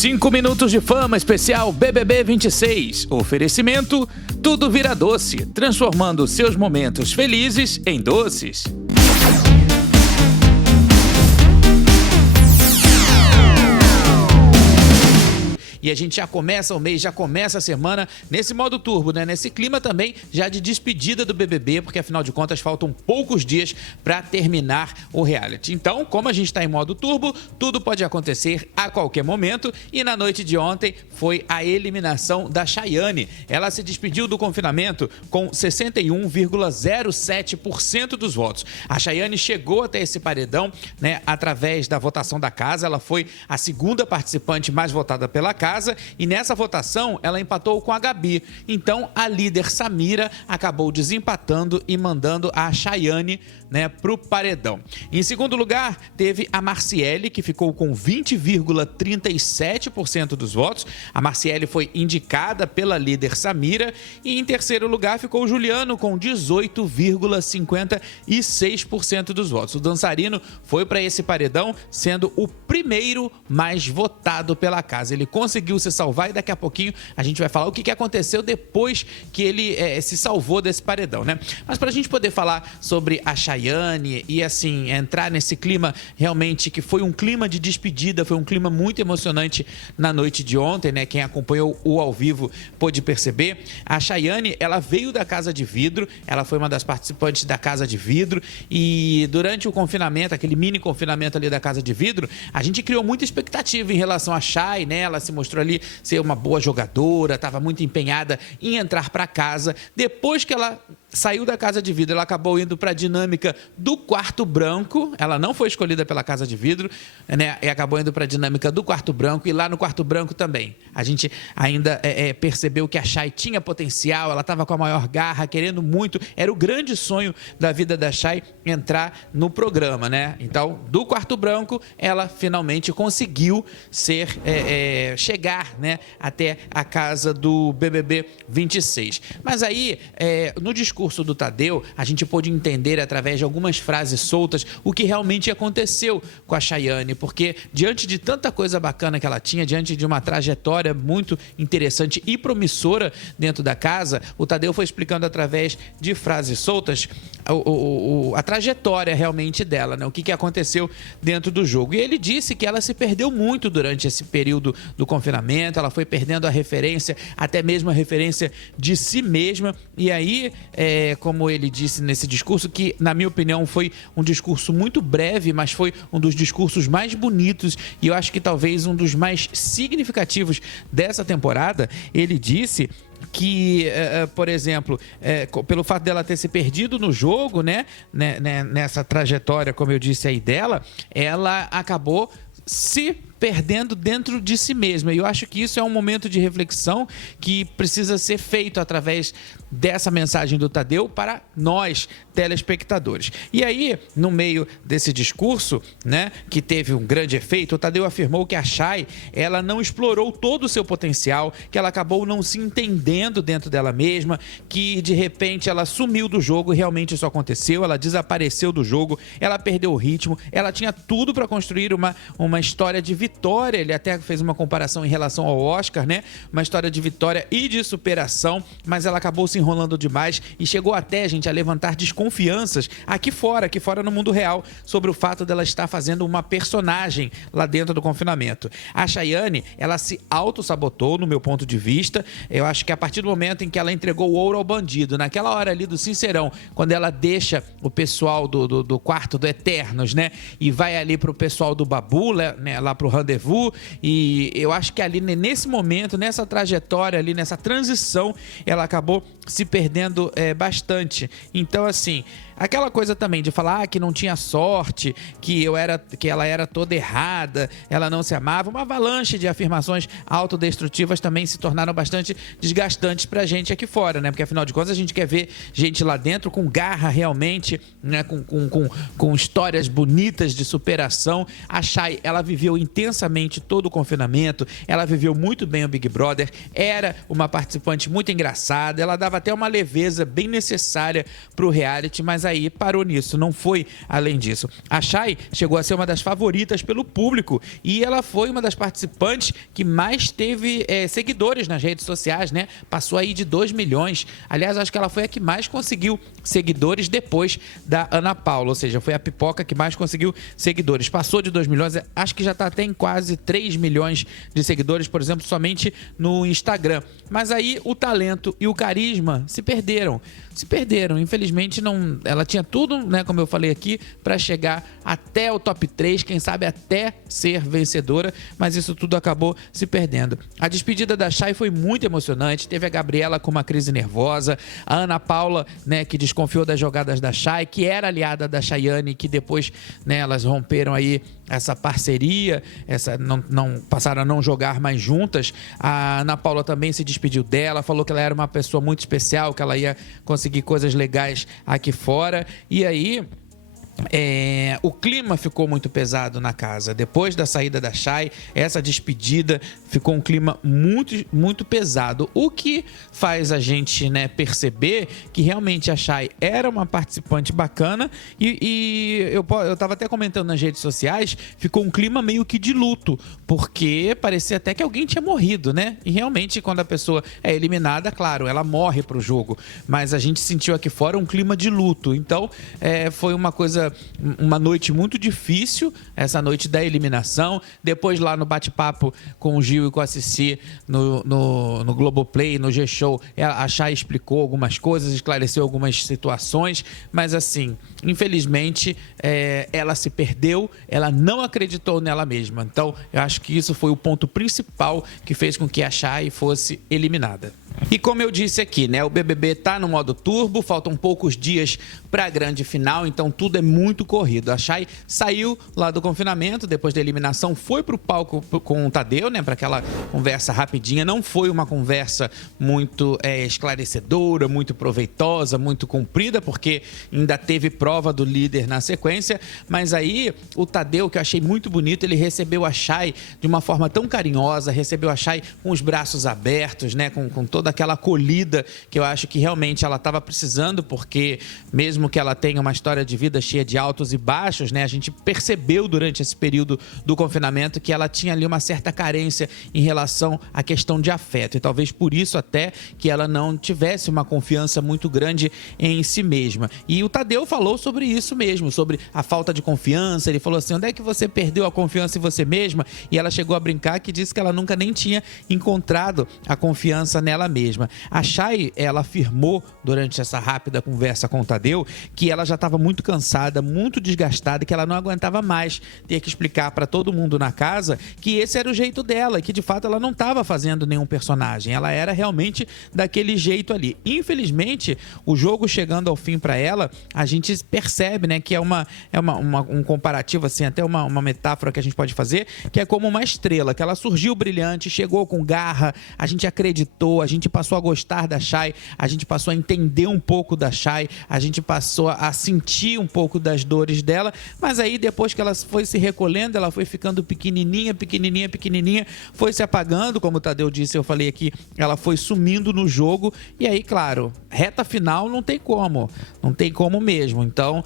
5 minutos de fama especial BBB 26. Oferecimento, tudo vira doce, transformando seus momentos felizes em doces. E a gente já começa o mês, já começa a semana nesse modo turbo, né? Nesse clima também já de despedida do BBB, porque afinal de contas faltam poucos dias para terminar o reality. Então, como a gente está em modo turbo, tudo pode acontecer a qualquer momento. E na noite de ontem foi a eliminação da Chayane. Ela se despediu do confinamento com 61,07% dos votos. A Chayane chegou até esse paredão, né, através da votação da casa. Ela foi a segunda participante mais votada pela casa. E nessa votação ela empatou com a Gabi. Então a líder Samira acabou desempatando e mandando a Chayane, né, pro paredão. Em segundo lugar teve a Marciele, que ficou com 20,37% dos votos. A Marciele foi indicada pela líder Samira. E em terceiro lugar ficou o Juliano com 18,56% dos votos. O dançarino foi para esse paredão sendo o primeiro mais votado pela casa. Ele conseguiu se salvar e daqui a pouquinho a gente vai falar o que aconteceu depois que ele se salvou desse paredão, né? Mas pra gente poder falar sobre a Chayane e assim, entrar nesse clima realmente que foi um clima de despedida, foi um clima muito emocionante na noite de ontem, né? Quem acompanhou o ao vivo pôde perceber. A Chayane, ela veio da Casa de Vidro, ela foi uma das participantes da Casa de Vidro e durante o confinamento, aquele mini confinamento ali da Casa de Vidro, a gente criou muita expectativa em relação a Chay, né? Ela se mostrou ali ser uma boa jogadora, estava muito empenhada em entrar para casa. Depois que ela saiu da Casa de Vidro, ela acabou indo para a dinâmica do Quarto Branco. Ela não foi escolhida pela Casa de Vidro, né? E acabou indo para a dinâmica do Quarto Branco. E lá no Quarto Branco também a gente ainda percebeu que a Chay tinha potencial, ela estava com a maior garra, querendo muito. Era o grande sonho da vida da Chay entrar no programa, né? Então, do Quarto Branco, ela finalmente conseguiu chegar, né, até a casa do BBB 26. Mas aí, no discurso do Tadeu, a gente pôde entender através de algumas frases soltas o que realmente aconteceu com a Chayane, porque diante de tanta coisa bacana que ela tinha, diante de uma trajetória muito interessante e promissora dentro da casa, o Tadeu foi explicando através de frases soltas a trajetória realmente dela, né? O que aconteceu dentro do jogo. E ele disse que ela se perdeu muito durante esse período do confinamento, ela foi perdendo a referência, até mesmo a referência de si mesma. E aí, como ele disse nesse discurso, que na minha opinião foi um discurso muito breve, mas foi um dos discursos mais bonitos e eu acho que talvez um dos mais significativos dessa temporada. Ele disse que, por exemplo, pelo fato dela ter se perdido no jogo, né, nessa trajetória, como eu disse aí dela, ela acabou se perdendo dentro de si mesma. E eu acho que isso é um momento de reflexão que precisa ser feito através dessa mensagem do Tadeu para nós, telespectadores. E aí, no meio desse discurso, né, que teve um grande efeito, o Tadeu afirmou que a Chay, ela não explorou todo o seu potencial, que ela acabou não se entendendo dentro dela mesma, que de repente ela sumiu do jogo, e realmente isso aconteceu, ela desapareceu do jogo, ela perdeu o ritmo, ela tinha tudo para construir uma história de vitória. Ele até fez uma comparação em relação ao Oscar, né? Uma história de vitória e de superação, mas ela acabou se enrolando demais e chegou até, gente, a levantar desconfianças aqui fora no mundo real, sobre o fato dela estar fazendo uma personagem lá dentro do confinamento. A Chayane, ela se auto-sabotou, no meu ponto de vista. Eu acho que a partir do momento em que ela entregou o ouro ao bandido, naquela hora ali do Sincerão, quando ela deixa o pessoal do quarto do Eternos, né? E vai ali pro pessoal do Babu, né? Lá pro Rendezvous, e eu acho que ali nesse momento, nessa trajetória ali, nessa transição, ela acabou se perdendo bastante. Então, assim, aquela coisa também de falar que não tinha sorte, que ela era toda errada, ela não se amava, uma avalanche de afirmações autodestrutivas também se tornaram bastante desgastantes pra gente aqui fora, né? Porque afinal de contas a gente quer ver gente lá dentro com garra realmente, né? Com histórias bonitas de superação. A Chay, ela viveu intensamente todo o confinamento, ela viveu muito bem o Big Brother, era uma participante muito engraçada, ela dava até uma leveza bem necessária para o reality, mas aí parou nisso, não foi além disso. A Chay chegou a ser uma das favoritas pelo público e ela foi uma das participantes que mais teve seguidores nas redes sociais, né? Passou aí de 2 milhões. Aliás, acho que ela foi a que mais conseguiu seguidores depois da Ana Paula, ou seja, foi a pipoca que mais conseguiu seguidores. Passou de 2 milhões, acho que já está até em quase 3 milhões de seguidores, por exemplo, somente no Instagram. Mas aí o talento e o carisma se perderam. Infelizmente, não, ela tinha tudo, né, como eu falei aqui, para chegar até o top 3, quem sabe até ser vencedora, mas isso tudo acabou se perdendo. A despedida da Chay foi muito emocionante, teve a Gabriela com uma crise nervosa, a Ana Paula, né, que desconfiou das jogadas da Chay, que era aliada da Chayane, que depois, né, elas romperam aí essa parceria, não passaram a não jogar mais juntas. A Ana Paula também se despediu dela, falou que ela era uma pessoa muito especial, que ela ia conseguir coisas legais aqui fora. E aí o clima ficou muito pesado na casa. Depois da saída da Chay, essa despedida ficou um clima muito, muito pesado. O que faz a gente, né, perceber que realmente a Chay era uma participante bacana e eu estava até comentando nas redes sociais, ficou um clima meio que de luto, porque parecia até que alguém tinha morrido, né? E realmente, quando a pessoa é eliminada, claro, ela morre pro jogo, mas a gente sentiu aqui fora um clima de luto. Então, foi uma noite muito difícil, essa noite da eliminação. Depois, lá no bate-papo com o Gil e com a Cici no Globoplay, no G-Show, a Chay explicou algumas coisas, esclareceu algumas situações, mas assim, infelizmente, ela se perdeu, ela não acreditou nela mesma. Então, eu acho que isso foi o ponto principal que fez com que a Chay fosse eliminada. E como eu disse aqui, né, o BBB tá no modo turbo, faltam poucos dias para a grande final, então tudo é muito corrido. A Chay saiu lá do confinamento, depois da eliminação, foi pro palco com o Tadeu, né, para aquela conversa rapidinha. Não foi uma conversa muito esclarecedora, muito proveitosa, muito comprida, porque ainda teve prova do líder na sequência, mas aí o Tadeu, que eu achei muito bonito, ele recebeu a Chay de uma forma tão carinhosa, recebeu a Chay com os braços abertos, né, com toda aquela acolhida que eu acho que realmente ela estava precisando, porque mesmo que ela tenha uma história de vida cheia de altos e baixos, né, a gente percebeu durante esse período do confinamento que ela tinha ali uma certa carência em relação à questão de afeto, e talvez por isso até que ela não tivesse uma confiança muito grande em si mesma. E o Tadeu falou sobre isso mesmo, sobre a falta de confiança. Ele falou assim: onde é que você perdeu a confiança em você mesma? E ela chegou a brincar que disse que ela nunca nem tinha encontrado a confiança nela mesma. A Chay, ela afirmou durante essa rápida conversa com o Tadeu que ela já estava muito cansada, muito desgastada, que ela não aguentava mais ter que explicar para todo mundo na casa que esse era o jeito dela, que de fato ela não estava fazendo nenhum personagem, ela era realmente daquele jeito ali. Infelizmente, o jogo chegando ao fim para ela, a gente percebe, né, que um comparativo, assim, até uma metáfora que a gente pode fazer, que é como uma estrela, que ela surgiu brilhante, chegou com garra, a gente acreditou, a gente passou a gostar da Chay, a gente passou a entender um pouco da Chay, a gente passou a sentir um pouco das dores dela, mas aí depois que ela foi se recolhendo, ela foi ficando pequenininha, foi se apagando, como o Tadeu disse, eu falei aqui, ela foi sumindo no jogo, e aí, claro, reta final não tem como mesmo. Então,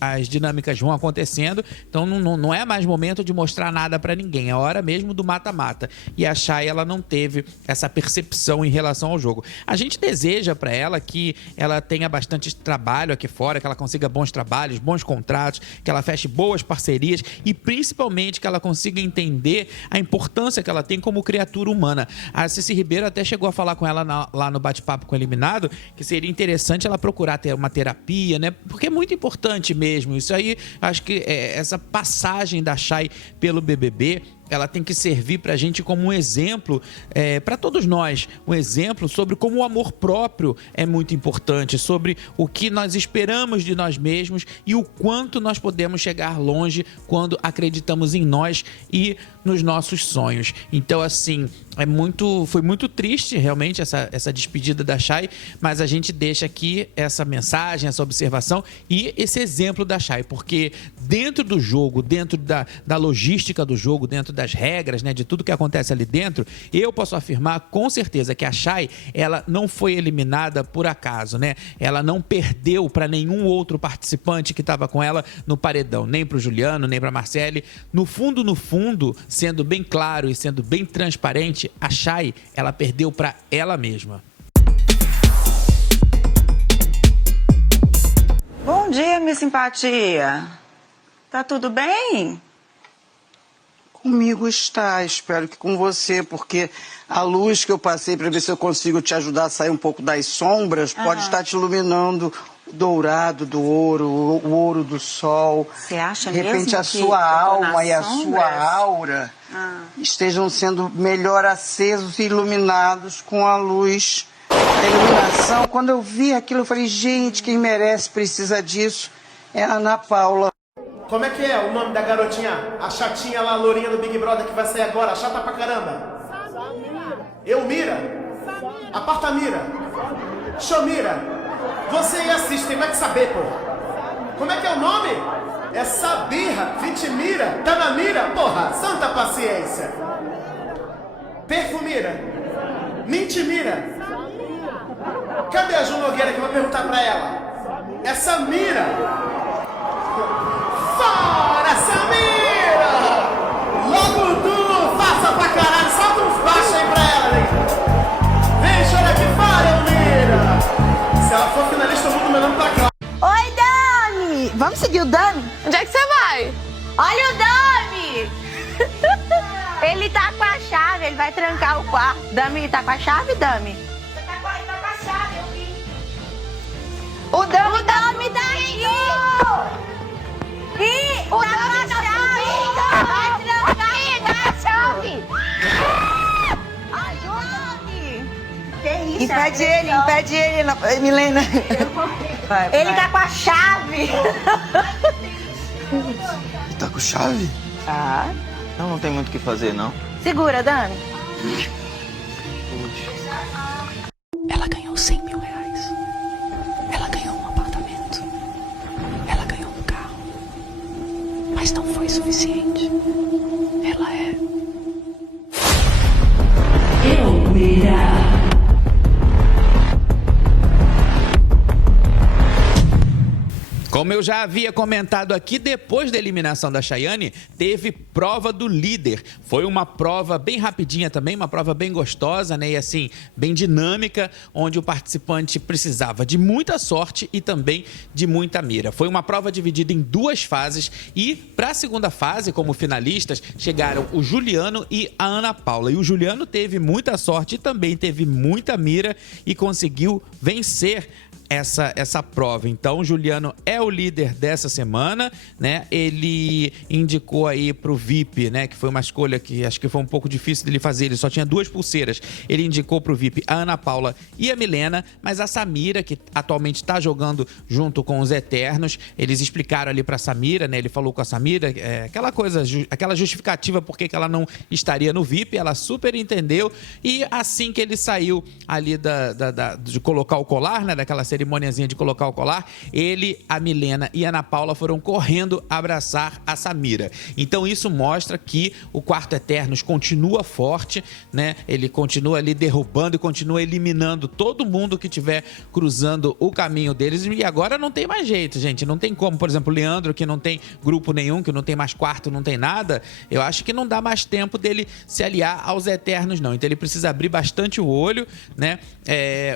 as dinâmicas vão acontecendo, então não é mais momento de mostrar nada pra ninguém, é hora mesmo do mata-mata. E a Chay, ela não teve essa percepção em relação ao jogo. A gente deseja pra ela que ela tenha bastante trabalho aqui fora, que ela consiga bons trabalhos, bons contratos, que ela feche boas parcerias e principalmente que ela consiga entender a importância que ela tem como criatura humana. A Cici Ribeiro até chegou a falar com ela lá no bate-papo com o eliminado, que seria interessante ela procurar ter uma terapia, né? Porque é muito importante mesmo. Isso aí, acho que essa passagem da Chay pelo BBB, ela tem que servir pra gente como um exemplo, para todos nós, um exemplo sobre como o amor próprio é muito importante, sobre o que nós esperamos de nós mesmos e o quanto nós podemos chegar longe quando acreditamos em nós e nos nossos sonhos. Então, assim, foi muito triste realmente essa despedida da Chay, mas a gente deixa aqui essa mensagem, essa observação e esse exemplo da Chay, porque dentro do jogo, dentro da logística do jogo, dentro das regras, né, de tudo que acontece ali dentro, eu posso afirmar com certeza que a Chay, ela não foi eliminada por acaso, né? Ela não perdeu para nenhum outro participante que estava com ela no paredão, nem para o Juliano, nem para a Marciele. No fundo, sendo bem claro e sendo bem transparente, a Chay, ela perdeu para ela mesma. Bom dia, minha simpatia. Tá tudo bem? Comigo está, espero que com você, porque a luz que eu passei para ver se eu consigo te ajudar a sair um pouco das sombras pode estar te iluminando o dourado do ouro, o ouro do sol. Você acha de repente mesmo a que sua eu tô alma nas e a sombras? sua aura estejam sendo melhor acesos e iluminados com a luz da iluminação. Quando eu vi aquilo, eu falei, gente, quem merece precisa disso é a Ana Paula. Como é que é o nome da garotinha? A chatinha lá, a lourinha do Big Brother que vai sair agora, chata pra caramba. Eumira? Apartamira? Xomira? Você aí assiste, vai que saber, pô. Como é que é o nome? É Sabirra, Vitimira, tá na mira? Porra, santa paciência. Perfumira? Mintimira? Cadê a Ju Nogueira que vai perguntar pra ela? É Samira? Fora, Samira! Logo tu, faça pra caralho, solta uns baixos aí pra ela, né? Vem, chora aqui fora, Elmira! Se ela for finalista, eu mudo meu nome pra cá. Oi, Dami! Vamos seguir o Dami? Onde é que você vai? Olha o Dami! Ele tá com a chave, ele vai trancar o quarto. Dami, tá com a chave, Dami? Tá com a chave, eu vi. O Dami tá aqui! Ih, o Dami tá vai trancar a chave! Ajuda-me! Que isso? Impede ele, Milena. Ele tá com a chave! Tá com chave? Tá. Não, não tem muito o que fazer, não. Segura, Dani. Ela ganhou 100 mil reais. Ela ganhou um apartamento. Ela ganhou um carro. Mas não foi suficiente. Ela é... Elmira. Como eu já havia comentado aqui, depois da eliminação da Chayane, teve prova do líder. Foi uma prova bem rapidinha também, uma prova bem gostosa, né? E assim, bem dinâmica, onde o participante precisava de muita sorte e também de muita mira. Foi uma prova dividida em duas fases e para a segunda fase, como finalistas, chegaram o Juliano e a Ana Paula. E o Juliano teve muita sorte e também teve muita mira e conseguiu vencer essa prova. Então, o Juliano é o líder dessa semana, né? Ele indicou aí pro VIP, né? Que foi uma escolha que acho que foi um pouco difícil dele fazer. Ele só tinha 2 pulseiras. Ele indicou pro VIP a Ana Paula e a Milena, mas a Samira, que atualmente tá jogando junto com os Eternos, eles explicaram ali pra Samira, né? Ele falou com a Samira, aquela coisa, aquela justificativa por que ela não estaria no VIP, ela super entendeu. E assim que ele saiu ali de colocar o colar, né? Daquela cerimoniazinha de colocar o colar, ele, a Milena e a Ana Paula foram correndo abraçar a Samira. Então isso mostra que o Quarto Eternos continua forte, né? Ele continua ali derrubando e continua eliminando todo mundo que estiver cruzando o caminho deles. E agora não tem mais jeito, gente. Não tem como, por exemplo, o Leandro, que não tem grupo nenhum, que não tem mais quarto, não tem nada. Eu acho que não dá mais tempo dele se aliar aos Eternos, não. Então ele precisa abrir bastante o olho, né?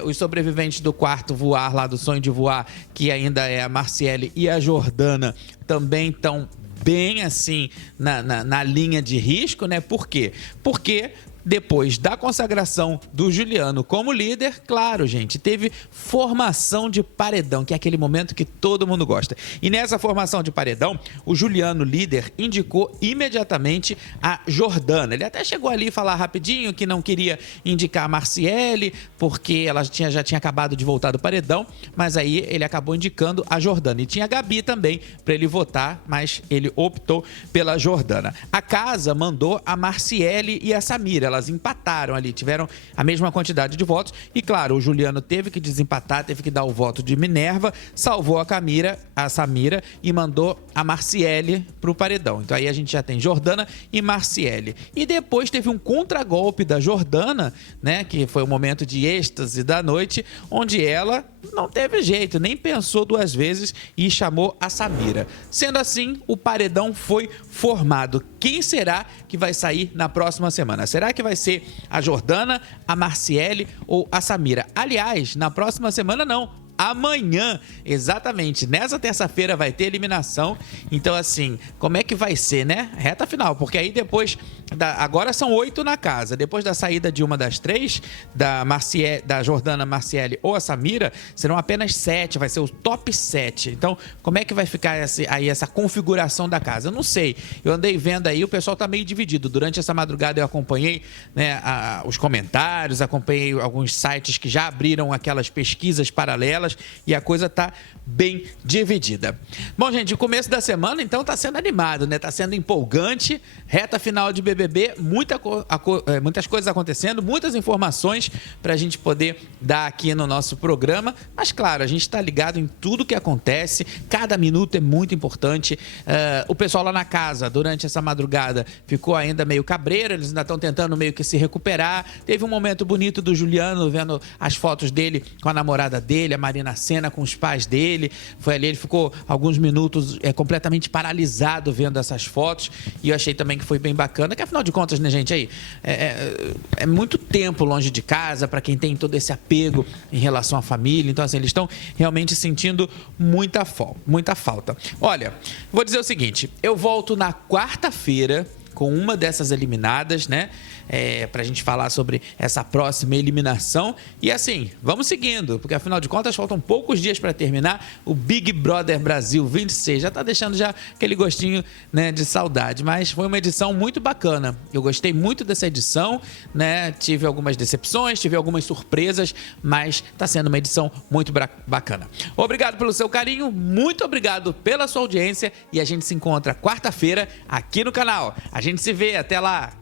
Os sobreviventes do quarto voar lá do Sonho de Voar, que ainda é a Marciele e a Jordana, também estão bem assim na linha de risco, né? Por quê? Porque depois da consagração do Juliano como líder, claro, gente, teve formação de paredão, que é aquele momento que todo mundo gosta. E nessa formação de paredão, o Juliano, líder, indicou imediatamente a Jordana. Ele até chegou ali a falar rapidinho que não queria indicar a Marciele, porque ela já tinha acabado de voltar do paredão, mas aí ele acabou indicando a Jordana. E tinha a Gabi também para ele votar, mas ele optou pela Jordana. A casa mandou a Marciele e a Samira. elas empataram ali, tiveram a mesma quantidade de votos. E claro, o Juliano teve que desempatar, teve que dar o voto de Minerva, salvou a Samira e mandou a Marciele pro paredão. Então aí a gente já tem Jordana e Marciele. E depois teve um contragolpe da Jordana, né, que foi o momento de êxtase da noite, onde ela não teve jeito, nem pensou duas vezes e chamou a Samira. Sendo assim, o paredão foi formado. Quem será que vai sair na próxima semana? Será que vai ser a Jordana, a Marciele ou a Samira? Aliás, na próxima semana não. Amanhã, exatamente, nessa terça-feira vai ter eliminação. Então, assim, como é que vai ser, né? Reta final, porque aí depois, agora são 8 na casa. Depois da saída de uma das 3, da Jordana, Marciele ou a Samira, serão apenas 7, vai ser o top 7. Então, como é que vai ficar aí essa configuração da casa? Eu não sei, eu andei vendo aí, o pessoal tá meio dividido. Durante essa madrugada eu acompanhei, né, os comentários, acompanhei alguns sites que já abriram aquelas pesquisas paralelas, e a coisa tá bem dividida. Bom, gente, o começo da semana, então, tá sendo animado, né? Tá sendo empolgante, reta final de BBB, muitas coisas acontecendo, muitas informações pra gente poder dar aqui no nosso programa. Mas, claro, a gente tá ligado em tudo que acontece, cada minuto é muito importante. O pessoal lá na casa, durante essa madrugada, ficou ainda meio cabreiro, eles ainda estão tentando meio que se recuperar. Teve um momento bonito do Juliano, vendo as fotos dele com a namorada dele, a Marina Sena, com os pais dele. Foi ali, ele ficou alguns minutos completamente paralisado vendo essas fotos. E eu achei também que foi bem bacana, que afinal de contas, né, gente, aí é muito tempo longe de casa para quem tem todo esse apego em relação à família. Então, assim, eles estão realmente sentindo muita falta. Olha, vou dizer o seguinte, eu volto na quarta-feira com uma dessas eliminadas, né? Pra gente falar sobre essa próxima eliminação. E assim, vamos seguindo, porque afinal de contas faltam poucos dias para terminar o Big Brother Brasil 26. Já tá deixando já aquele gostinho, né, de saudade, mas foi uma edição muito bacana. Eu gostei muito dessa edição, né? Tive algumas decepções, tive algumas surpresas, mas tá sendo uma edição muito bacana. Obrigado pelo seu carinho, muito obrigado pela sua audiência e a gente se encontra quarta-feira aqui no canal. A gente se vê, até lá!